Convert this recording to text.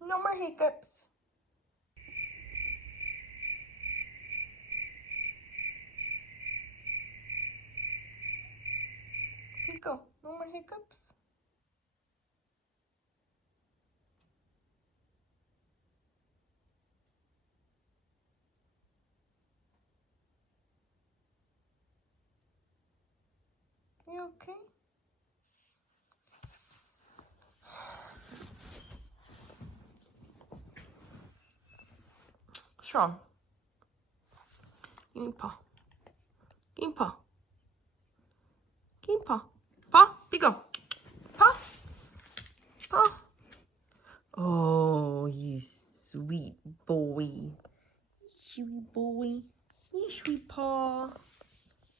No more hiccups. Pico, no more hiccups. You okay? What's wrong? Give me paw. Give me paw. Give me paw. Paw, Pico. Paw. Paw. Oh, you sweet boy. Sweet boy. You sweet paw.